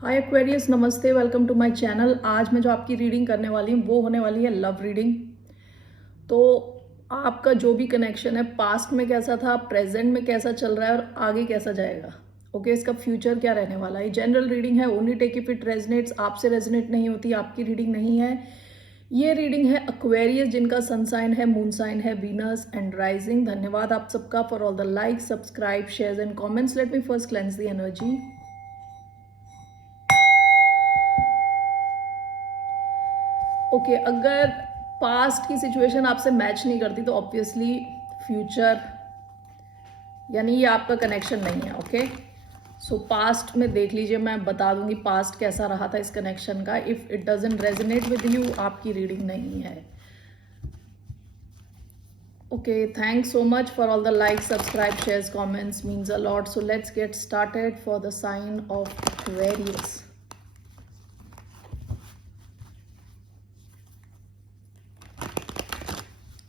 हाय Aquarius, नमस्ते, welcome to my channel. आज मैं जो आपकी रीडिंग करने वाली हूँ वो होने वाली है लव रीडिंग। तो आपका जो भी कनेक्शन है, पास्ट में कैसा था, प्रेजेंट में कैसा चल रहा है और आगे कैसा जाएगा, ओके, इसका फ्यूचर क्या रहने वाला है। जनरल रीडिंग है, only take if it resonates. आपसे रेजनेट नहीं होती, आपकी रीडिंग नहीं है। ये रीडिंग है एक्वेरियस जिनका सन साइन है, मून साइन है वीनस एंड राइजिंग। धन्यवाद आप सबका for all the like, subscribe, shares and comments. Late me first cleanse the energy. Okay, अगर पास्ट की सिचुएशन आपसे मैच नहीं करती तो ऑब्वियसली फ्यूचर यानी ये आपका कनेक्शन नहीं है। ओके, सो पास्ट में देख लीजिए, मैं बता दूंगी पास्ट कैसा रहा था इस कनेक्शन का। If it doesn't resonate with you, आपकी रीडिंग नहीं है। Okay, thanks so much for all the like, subscribe, shares, comments, means a lot. So let's get started for the sign of Aquarius.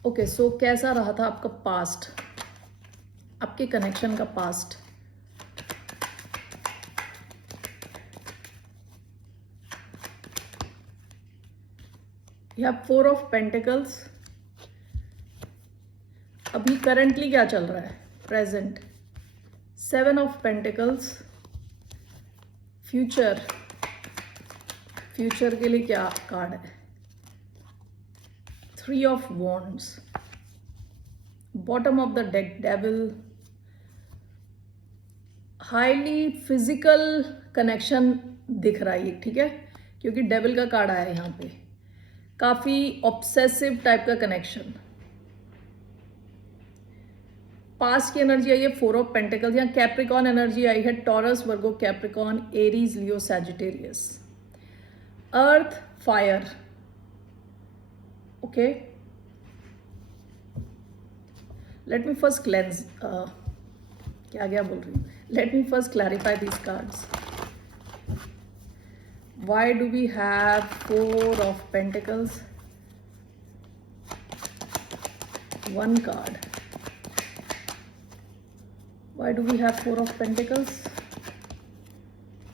Okay, so कैसा रहा था आपका past, आपके connection का past. या 4 ऑफ पेंटिकल्स। अभी करंटली क्या चल रहा है, present 7 of pentacles. Future, future के लिए क्या कार्ड है, 3 of wands. Bottom of the deck devil. Highly physical connection दिख रहा है, ठीक है, क्योंकि डेविल का कार्ड आया है यहाँ पे। काफी ऑब्सेसिव टाइप का कनेक्शन। पास्ट की एनर्जी आई है 4 ऑफ पेंटिकल्स। यहाँ कैप्रिकॉन एनर्जी आई है, Taurus, Virgo, Capricorn, Aries, Leo, Sagittarius. Earth, fire. Okay, let me first cleanse, क्या बोल रही हूँ, let me first clarify these cards. Why do we have 4 of Pentacles? One card. Why do we have 4 of Pentacles?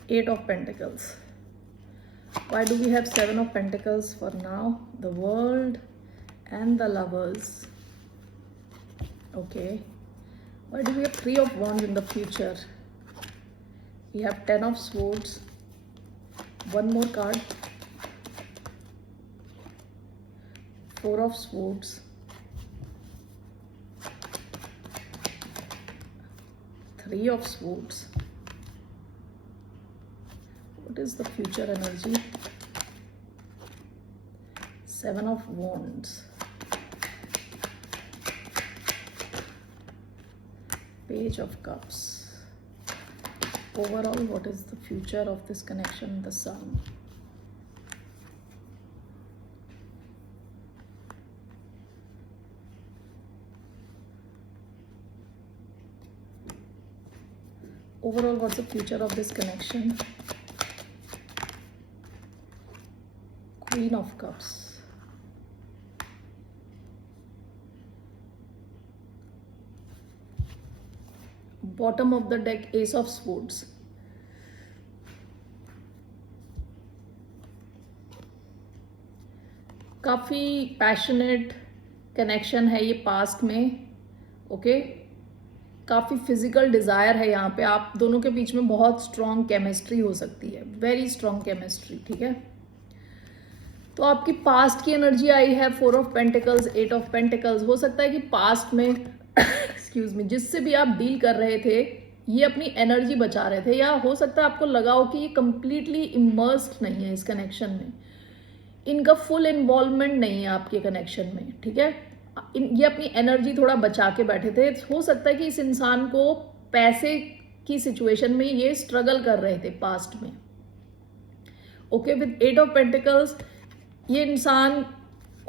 8 of Pentacles. Why do we have 7 of Pentacles for now? The World and the Lovers. Okay. Why do we have 3 of Wands in the future? We have 10 of Swords. One more card. 4 of Swords. 3 of Swords. What is the future energy? 7 of Wands. Page of Cups. Overall, what is the future of this connection, the Sun? Overall, what's the future of this connection? Queen of Cups. Bottom of the deck, Ace of Swords. काफी passionate connection है ये past में। Okay, काफी physical Dzire है यहाँ पे। आप दोनों के बीच में बहुत स्ट्रॉन्ग केमिस्ट्री हो सकती है, वेरी स्ट्रॉन्ग केमिस्ट्री, ठीक है। तो आपकी पास्ट की एनर्जी आई है 4 ऑफ पेंटिकल्स, 8 ऑफ पेंटिकल्स। हो सकता है कि पास्ट में एक्सक्यूज मी, जिससे भी आप डील कर रहे थे ये अपनी एनर्जी बचा रहे थे, या हो सकता है आपको लगा हो कि ये कंप्लीटली इमर्स्ड नहीं है इस कनेक्शन में, इनका फुल इन्वॉल्वमेंट नहीं है आपके कनेक्शन में, ठीक है। ये अपनी एनर्जी थोड़ा बचा के बैठे थे। हो सकता है कि इस इंसान को पैसे की सिचुएशन में ये स्ट्रगल कर रहे थे पास्ट में। ओके, विद 8 ऑफ पेंटिकल्स ये इंसान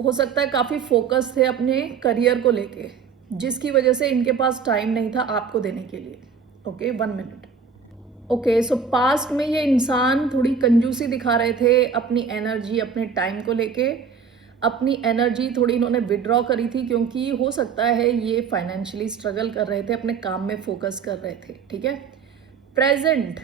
हो सकता है काफी फोकस थे अपने करियर को लेके, जिसकी वजह से इनके पास टाइम नहीं था आपको देने के लिए। Okay, 1 minute. ओके, सो पास्ट में ये इंसान थोड़ी कंजूसी दिखा रहे थे अपनी एनर्जी, अपने टाइम को लेके। अपनी एनर्जी थोड़ी इन्होंने विड्रॉ करी थी, क्योंकि हो सकता है ये फाइनेंशियली स्ट्रगल कर रहे थे, अपने काम में फोकस कर रहे थे, ठीक है। प्रेजेंट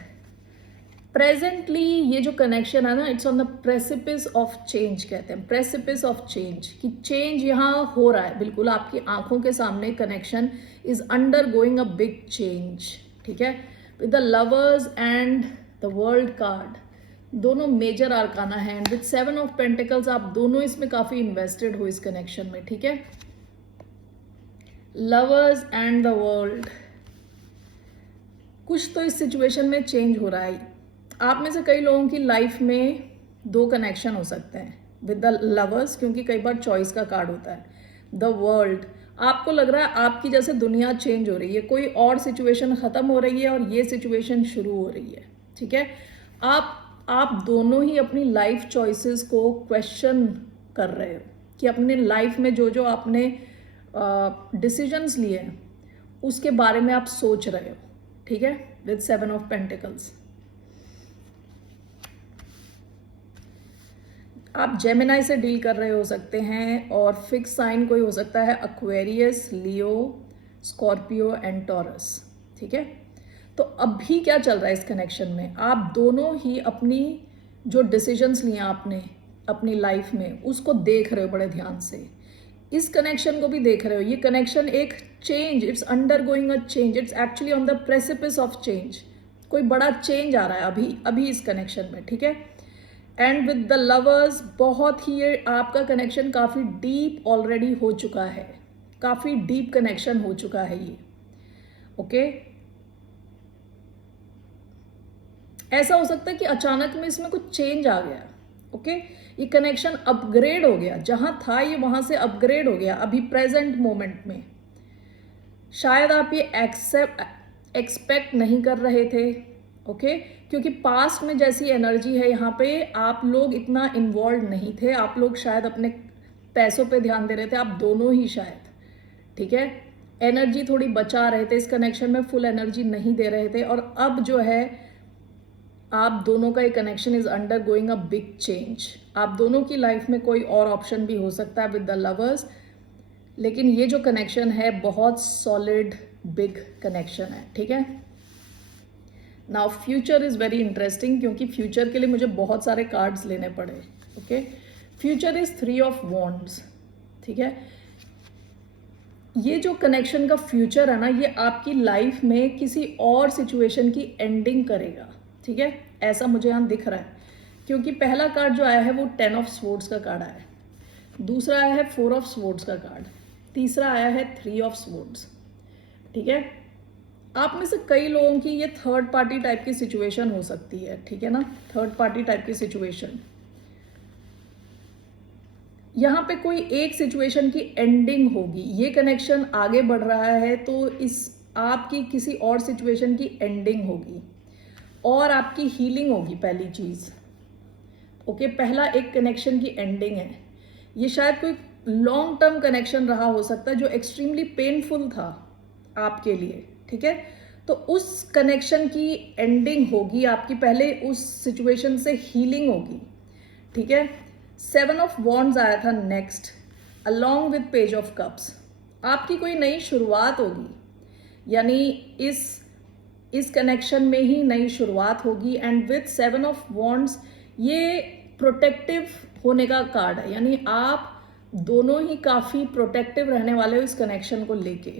प्रेजेंटली ये जो कनेक्शन है ना, it's on the precipice of change, कहते हैं प्रेसिपिस ऑफ चेंज, कि चेंज यहाँ हो रहा है, बिल्कुल आपकी आंखों के सामने connection is under going a big change, ठीक है। With the lovers and the world card, दोनों मेजर आर्काना है, एंड विद 7 ऑफ पेंटिकल्स आप दोनों इसमें काफी इन्वेस्टेड हो इस कनेक्शन में, ठीक है। लवर्स एंड द वर्ल्ड, कुछ तो इस सिचुएशन में चेंज हो रहा है। आप में से कई लोगों की लाइफ में 2 कनेक्शन हो सकते हैं विद द लवर्स, क्योंकि कई बार चॉइस का कार्ड होता है। द वर्ल्ड, आपको लग रहा है आपकी जैसे दुनिया चेंज हो रही है, कोई और सिचुएशन खत्म हो रही है और ये सिचुएशन शुरू हो रही है, ठीक है। आप दोनों ही अपनी लाइफ चॉइसेस को क्वेश्चन कर रहे हो, कि अपने लाइफ में जो जो आपने डिसीजंस लिए हैं उसके बारे में आप सोच रहे हो, ठीक है, विद 7 ऑफ पेंटिकल्स। आप जेमिनाई से डील कर रहे हो सकते हैं, और फिक्स साइन कोई हो सकता है Aquarius, Leo, Scorpio and taurus, ठीक है। तो अभी क्या चल रहा है इस कनेक्शन में, आप दोनों ही अपनी जो डिसीजंस लिए आपने अपनी लाइफ में उसको देख रहे हो बड़े ध्यान से, इस कनेक्शन को भी देख रहे हो। ये कनेक्शन एक change, it's under going a change, it's actually on the precipice of change, कोई बड़ा चेंज आ रहा है अभी इस कनेक्शन में, ठीक है। एंड विद द लवर्स, बहुत ही ये आपका कनेक्शन काफी डीप ऑलरेडी हो चुका है, काफी डीप कनेक्शन हो चुका है ये, ओके। ऐसा हो सकता है कि अचानक में इसमें कुछ चेंज आ गया, ओके। ये कनेक्शन अपग्रेड हो गया, जहां था ये वहां से अपग्रेड हो गया अभी प्रेजेंट मोमेंट में। शायद आप ये एक्सपेक्ट नहीं कर रहे थे, ओके, क्योंकि पास्ट में जैसी एनर्जी है यहाँ पे, आप लोग इतना इन्वॉल्व नहीं थे, आप लोग शायद अपने पैसों पे ध्यान दे रहे थे, आप दोनों ही शायद, ठीक है। एनर्जी थोड़ी बचा रहे थे इस कनेक्शन में, फुल एनर्जी नहीं दे रहे थे, और अब जो है आप दोनों का एक connection is under going a big change. आप दोनों की लाइफ में कोई और ऑप्शन भी हो सकता है विद द लवर्स, लेकिन ये जो कनेक्शन है बहुत सॉलिड बिग कनेक्शन है, ठीक है। Now future is very interesting, क्योंकि फ्यूचर के लिए मुझे बहुत सारे कार्ड्स लेने पड़े, okay. Future is 3 of wands, ठीक है। ये जो कनेक्शन का फ्यूचर है ना, ये आपकी लाइफ में किसी और सिचुएशन की एंडिंग करेगा, ठीक है, ऐसा मुझे यहाँ दिख रहा है। क्योंकि पहला कार्ड जो आया है वो 10 ऑफ स्वॉर्ड्स का कार्ड आया है, दूसरा आया है 4 ऑफ स्वॉर्ड्स का कार्ड, तीसरा आया है 3 ऑफ स्वॉर्ड्स, ठीक है। आप में से कई लोगों की ये थर्ड पार्टी टाइप की सिचुएशन हो सकती है, ठीक है ना, थर्ड पार्टी टाइप की सिचुएशन। यहाँ पे कोई एक सिचुएशन की एंडिंग होगी, ये कनेक्शन आगे बढ़ रहा है तो इस आपकी किसी और सिचुएशन की एंडिंग होगी और आपकी हीलिंग होगी, पहली चीज, ओके। पहला एक कनेक्शन की एंडिंग है, ये शायद कोई लॉन्ग टर्म कनेक्शन रहा हो सकता है जो एक्सट्रीमली पेनफुल था आपके लिए, ठीक है। तो उस कनेक्शन की एंडिंग होगी आपकी, पहले उस सिचुएशन से हीलिंग होगी, ठीक है। 7 ऑफ वॉन्ड्स आया था next, along with page of cups, आपकी कोई नई शुरुआत होगी, यानी इस कनेक्शन में ही नई शुरुआत होगी। एंड विद 7 ऑफ वॉन्ड्स, ये प्रोटेक्टिव होने का कार्ड है, यानी आप दोनों ही काफी प्रोटेक्टिव रहने वाले हो इस कनेक्शन को लेके,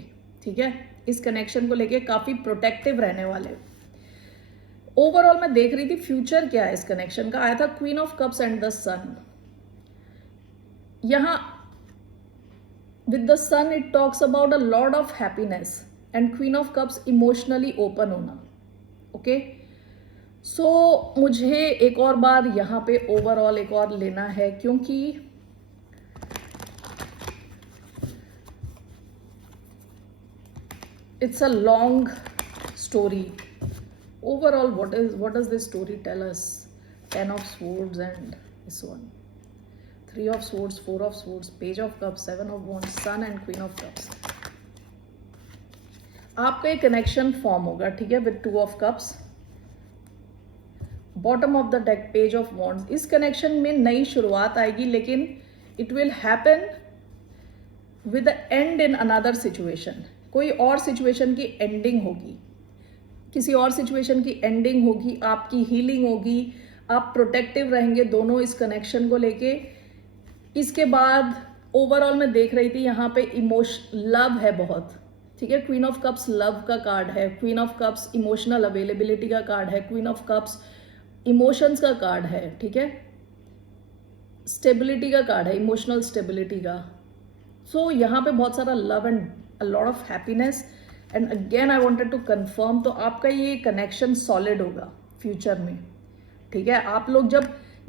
ठीक है, इस कनेक्शन को लेके काफी प्रोटेक्टिव रहने वाले हो। ओवरऑल मैं देख रही थी फ्यूचर क्या है इस कनेक्शन का, आया था queen of cups and the sun. यहां with the sun it talks about a lot of happiness, and queen of cups emotionally open होना, ओके। सो मुझे एक और बार यहाँ पे ओवरऑल एक और लेना है, क्योंकि it's a long story. Overall, what does this story tell us? 10 of swords and this one, 3 of swords, 4 of swords, page of cups, 7 of wands, sun and queen of cups. आपका एक connection form होगा, ठीक है, with 2 of cups, bottom of the deck page of wands. इस connection में नई शुरुआत आएगी, लेकिन it will happen with the and in another situation, कोई और सिचुएशन की एंडिंग होगी। किसी और सिचुएशन की एंडिंग होगी, आपकी हीलिंग होगी, आप प्रोटेक्टिव रहेंगे दोनों इस कनेक्शन को लेके। इसके बाद ओवरऑल मैं देख रही थी यहाँ पे लव है बहुत, ठीक है। क्वीन ऑफ कप्स लव का कार्ड है, queen of cups emotional availability का कार्ड है, क्वीन ऑफ कप्स इमोशंस का कार्ड है, ठीक है। स्टेबिलिटी का कार्ड है, इमोशनल स्टेबिलिटी का। सो यहाँ पे बहुत सारा love and a lot of happiness. And again I wanted to confirm, तो आपका ये कनेक्शन सॉलिड होगा फ्यूचर में, ठीक है। आप लोग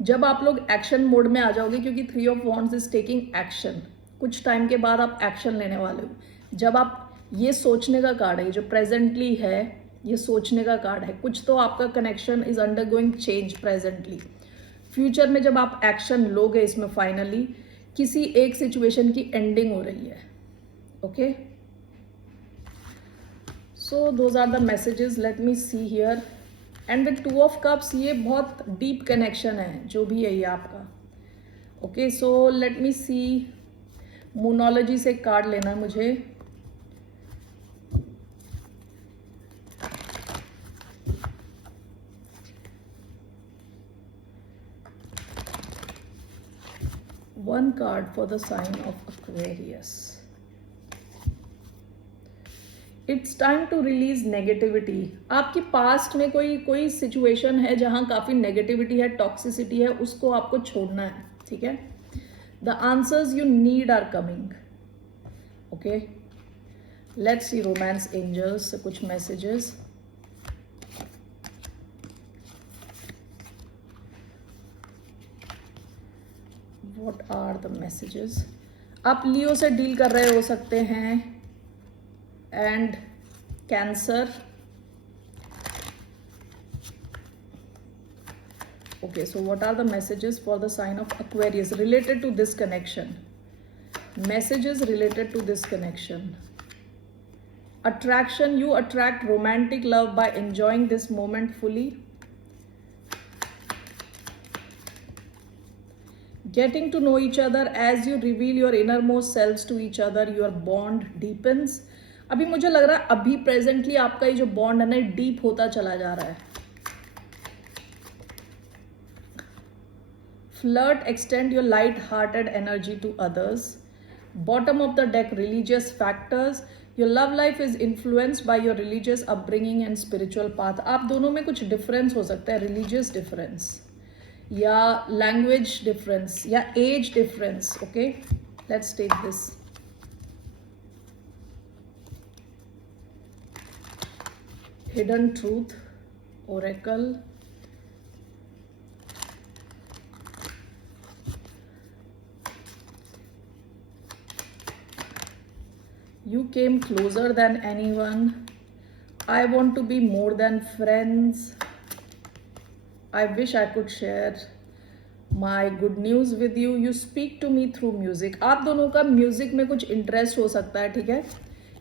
जब आप लोग एक्शन मोड में आ जाओगे, क्योंकि 3 of wands is taking action, कुछ टाइम के बाद आप एक्शन लेने वाले हो। जब आप ये सोचने का कार्ड है, जो प्रेजेंटली है ये सोचने का कार्ड है, कुछ तो आपका connection is under going change presently. Future में जब आप एक्शन लोगे इसमें, फाइनली किसी एक सिचुएशन की एंडिंग हो रही है, okay. So those are the messages, let me see here. And with 2 of cups, ये बहुत डीप कनेक्शन है जो भी है ये आपका, ओके। सो लेट मी सी, मूनोलॉजी से कार्ड लेना है मुझे। One card for the sign of Aquarius. It's time to release negativity. आपकी पास्ट में कोई सिचुएशन है जहां काफी नेगेटिविटी है, टॉक्सिसिटी है, उसको आपको छोड़ना है, ठीक है। The answers you need are coming. Okay. Let's see romance angels से कुछ messages. What are the messages? आप लियो से डील कर रहे हो सकते हैं, and cancer. Okay, so what are the messages for the sign of Aquarius related to this connection? Messages related to this connection. Attraction, you attract romantic love by enjoying this moment fully. Getting to know each other as you reveal your innermost selves to each other, your bond deepens. अभी मुझे लग रहा है अभी presently आपका ये जो bond है ना, डीप होता चला जा रहा है। Flirt, extend your light-hearted energy to others. Bottom of the deck, religious factors. Your love life is influenced by your religious upbringing and spiritual path. आप दोनों में कुछ डिफरेंस हो सकता है, religious difference या लैंग्वेज डिफरेंस या age difference, okay. Let's take this. Hidden truth oracle. You came closer than anyone. I want to be more than friends. I wish I could share my good news with you. You speak to me through music. आप दोनों का music में कुछ interest हो सकता है, ठीक है।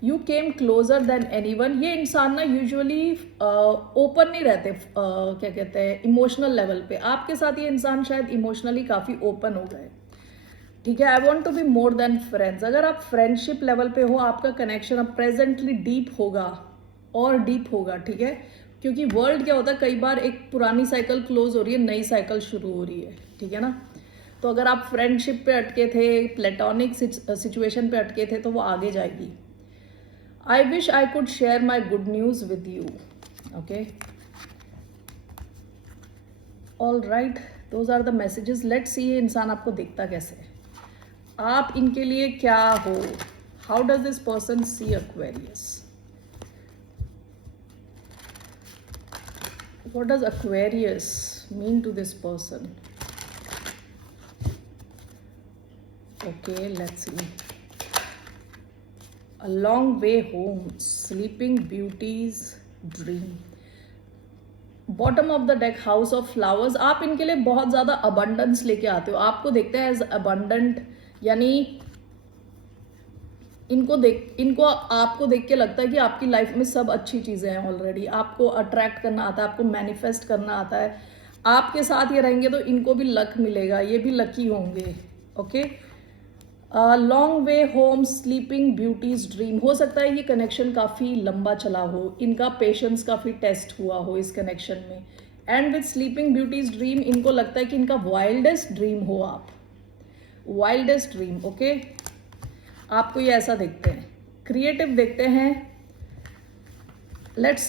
You came closer than anyone. ये इंसान ना यूजुअली ओपन नहीं रहते, क्या कहते हैं, इमोशनल लेवल पे। आपके साथ ये इंसान शायद इमोशनली काफ़ी ओपन हो गए, ठीक है। I want to be more than friends. अगर आप फ्रेंडशिप लेवल पे हो, आपका कनेक्शन अब प्रेजेंटली डीप होगा और डीप होगा, ठीक है। क्योंकि वर्ल्ड क्या होता है, कई बार एक पुरानी साइकिल क्लोज हो रही है, नई साइकिल शुरू हो रही है, ठीक है ना। तो अगर आप फ्रेंडशिप पे अटके थे, प्लेटोनिक सिचुएशन पे अटके थे, तो वो आगे जाएगी। I wish I could share my good news with you, okay. All right, those are the messages. Let's see ये इंसान आपको देखता कैसे है, आप इनके लिए क्या हो। How does this person see Aquarius? What does Aquarius mean to this person? Okay, let's see. A long way home, sleeping beauty's dream. Bottom of the deck, house of flowers. आप इनके लिए बहुत ज्यादा अबंडेंस लेके आते हो, आपको देखते हैं एज अबंडेंट, यानी इनको आपको देख के लगता है कि आपकी लाइफ में सब अच्छी चीजें हैं ऑलरेडी। आपको अट्रैक्ट करना आता है, आपको मैनिफेस्ट करना आता है। आपके साथ ये रहेंगे तो इनको भी लक मिलेगा, ये भी लकी होंगे, okay. Long way home, sleeping beauties dream. हो सकता है ये कनेक्शन काफ़ी लंबा चला हो, इनका पेशेंस काफ़ी टेस्ट हुआ हो इस कनेक्शन में। And with sleeping beauties dream, इनको लगता है कि इनका वाइल्डेस्ट ड्रीम हो आप, वाइल्डेस्ट ड्रीम। ओके, आपको ये ऐसा देखते हैं, क्रिएटिव देखते हैं। लेट्स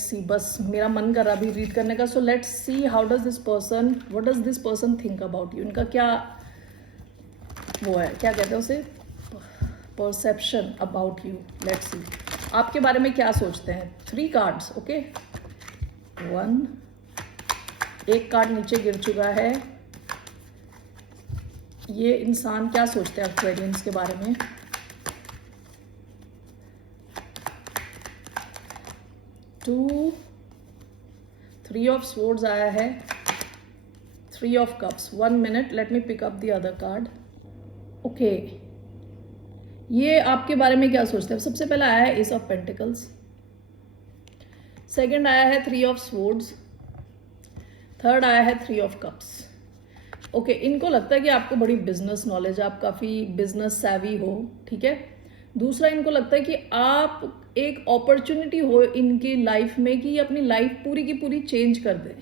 सी, बस मेरा मन कर रहा अभी रीड करने का। So let's see how does this person, what does this person think about you. इनका क्या वो है, क्या कहते हैं उसे, perception about you. Let's see आपके बारे में क्या सोचते हैं। 3 कार्ड्स। ओके, 1, एक कार्ड नीचे गिर चुका है। ये इंसान क्या सोचते हैं एक्वेरियंस के बारे में। 2, 3 ऑफ स्वॉर्ड्स आया है, 3 of cups. 1 minute, let me pick up the other card. Okay, ये आपके बारे में क्या सोचते हैं। सबसे पहला आया है एस ऑफ पेंटिकल्स, सेकंड आया है 3 ऑफ स्वॉर्ड्स, थर्ड आया है 3 ऑफ कप्स। ओके, इनको लगता है कि आपको बड़ी बिजनेस नॉलेज है, आप काफ़ी बिजनेस सैवी हो, ठीक है। दूसरा, इनको लगता है कि आप एक अपॉर्चुनिटी हो इनकी लाइफ में कि ये अपनी लाइफ पूरी की पूरी चेंज कर दें।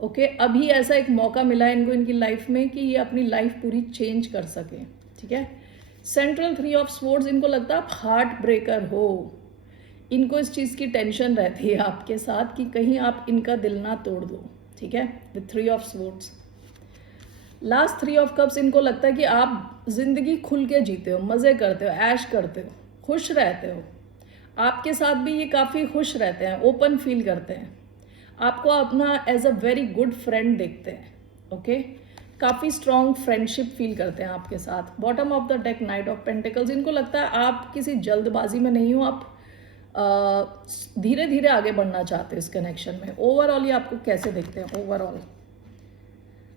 ओके, अभी ऐसा एक मौका मिला है इनको इनकी लाइफ में कि ये अपनी लाइफ पूरी चेंज कर सकें, ठीक है। सेंट्रल 3 ऑफ स्वॉर्ड्स, इनको लगता है आप हार्ट ब्रेकर हो, इनको इस चीज़ की टेंशन रहती है आपके साथ कि कहीं आप इनका दिल ना तोड़ दो, ठीक है, with 3 of swords. Last 3 of cups, इनको लगता है कि आप जिंदगी खुल के जीते हो, मज़े करते हो, ऐश करते हो, खुश रहते हो। आपके साथ भी ये काफ़ी खुश रहते हैं, ओपन फील करते हैं, आपको अपना as a very good friend देखते हैं। ओके, काफ़ी स्ट्रॉन्ग फ्रेंडशिप फील करते हैं आपके साथ। Bottom of the deck night of pentacles, इनको लगता है आप किसी जल्दबाजी में नहीं हो, आप धीरे धीरे आगे बढ़ना चाहते हैं इस कनेक्शन में। ओवरऑल ये आपको कैसे देखते हैं ओवरऑल।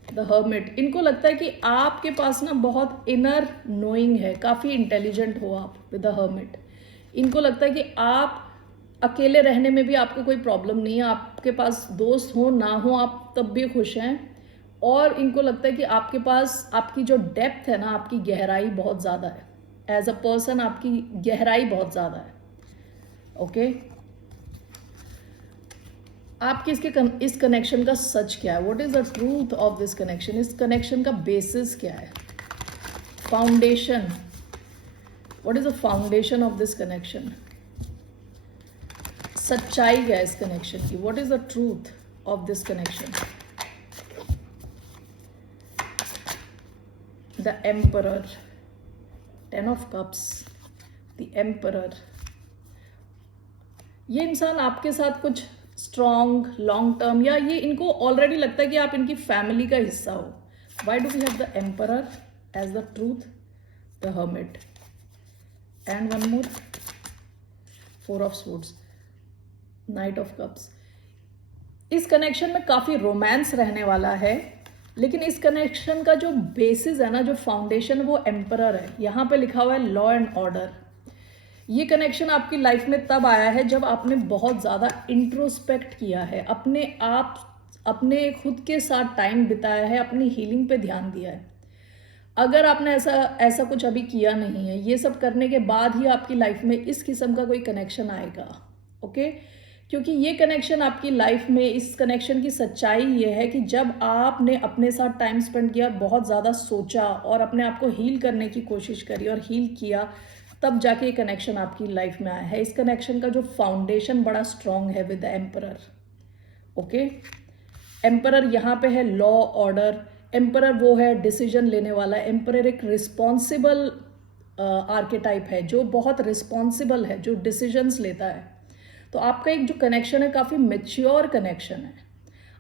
द हर्मिट, इनको लगता है कि आपके पास ना बहुत इनर नोइंग है, काफ़ी इंटेलिजेंट हो आप विद द हर्मिट। इनको लगता है कि आप अकेले रहने में भी आपको कोई प्रॉब्लम नहीं है, आपके पास दोस्त हो ना हो आप तब भी खुश हैं। और इनको लगता है कि आपके पास आपकी जो डेप्थ है ना, आपकी गहराई बहुत ज़्यादा है, एज अ पर्सन आपकी गहराई बहुत ज़्यादा है। ओके, आपके इस कनेक्शन का सच क्या है, what is the truth of this connection. इस कनेक्शन का बेसिस क्या है, foundation, what is the foundation of this connection. सच्चाई क्या है इस कनेक्शन की, what is the truth of this connection. The emperor, 10 of cups, the emperor. ये इंसान आपके साथ कुछ स्ट्रॉन्ग लॉन्ग टर्म, या ये इनको ऑलरेडी लगता है कि आप इनकी फैमिली का हिस्सा हो। Why do we have the emperor as the truth, the hermit, and one more 4 of swords, knight of cups. इस कनेक्शन में काफ़ी रोमांस रहने वाला है, लेकिन इस कनेक्शन का जो बेसिस है ना, जो फाउंडेशन, वो एम्परर है। यहाँ पे लिखा हुआ है लॉ एंड ऑर्डर। ये कनेक्शन आपकी लाइफ में तब आया है जब आपने बहुत ज़्यादा इंट्रोस्पेक्ट किया है, अपने खुद के साथ टाइम बिताया है, अपनी हीलिंग पे ध्यान दिया है। अगर आपने ऐसा कुछ अभी किया नहीं है, ये सब करने के बाद ही आपकी लाइफ में इस किस्म का कोई कनेक्शन आएगा। ओके, क्योंकि ये कनेक्शन आपकी लाइफ में, इस कनेक्शन की सच्चाई ये है कि जब आपने अपने साथ टाइम स्पेंड किया, बहुत ज़्यादा सोचा और अपने आप को हील करने की कोशिश करी और हील किया, तब जाके ये कनेक्शन आपकी लाइफ में आया है। इस कनेक्शन का जो फाउंडेशन बड़ा स्ट्रॉन्ग है with the emperor. Okay, emperor यहाँ पे है लॉ ऑर्डर। एम्परर वो है डिसीजन लेने वाला। एम्परर एक रिस्पॉन्सिबल आर्केटाइप है, जो बहुत रिस्पॉन्सिबल है, जो डिसीजंस लेता है। तो आपका एक जो कनेक्शन है, काफ़ी मेच्योर कनेक्शन है।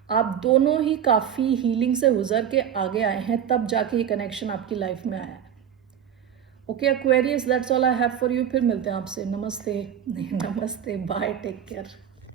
आप दोनों ही काफ़ी हीलिंग से गुजर के आगे आए हैं, तब जाके ये कनेक्शन आपकी लाइफ में आया है। Okay Aquarius, that's all I have for you. फिर मिलते हैं आपसे। नमस्ते, नहीं नमस्ते, बाय, टेक केयर।